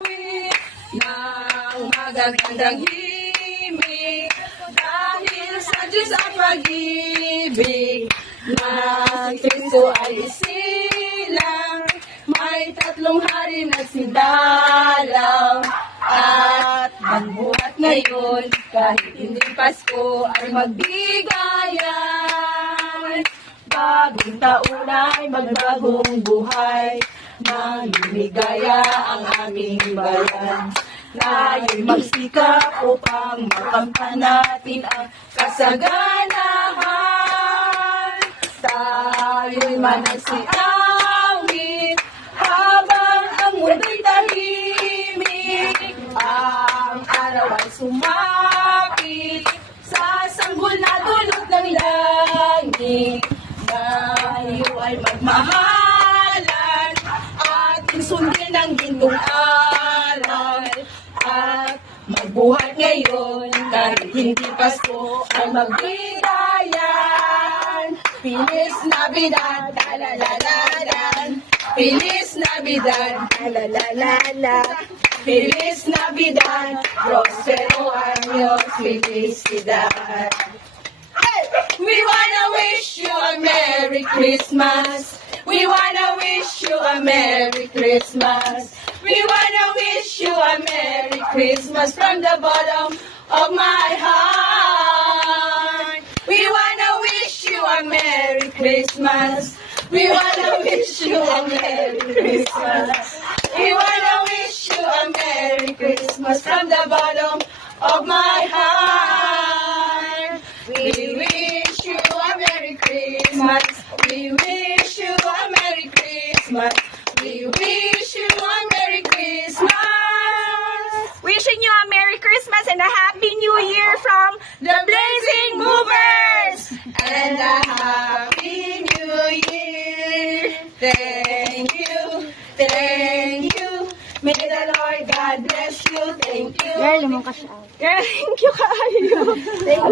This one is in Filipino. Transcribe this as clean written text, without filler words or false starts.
ng magagandang himig dahil sa Diyos ang pag-ibig na si Kristo ay isilang may 3 hari na sindalang at magbuhat ngayon kahit hindi Pasko ay magbigayan. Bagong taon ay magbagong buhay, mamimigaya ang aming bayan. Tayo'y magsikap upang makamtan natin ang kasaganahan. Tayo'y managsiawit habang ang mundo'y tahimik. Ang araw ay sumapit sa sanggol na dulot ng langit. Tayo ay magmahalan, ating sundin ang gintong aral, at magbuhat ngayon kahit hindi Pasko ay magbigayan. Feliz Navidad, la-la-la-la-la. Feliz Navidad, la-la-la-la-la. Feliz Navidad, prospero años, felicidad. We wanna wish you a Merry Christmas. We wanna wish you a Merry Christmas. We wanna wish you a Merry Christmas from the bottom of my heart. We wanna wish you a Merry Christmas. We wanna wish you a Merry Christmas. We wanna wish you a Merry Christmas from the bottom of my heart. We wish you a Merry Christmas. We wish you a Merry Christmas. We wish you a Merry Christmas. Wishing you a Merry Christmas and a Happy New Year from the Blazing Movers! And a Happy New Year. Thank you. Thank you. May the Lord God bless you. Thank you. Thank you kayo. Thank you.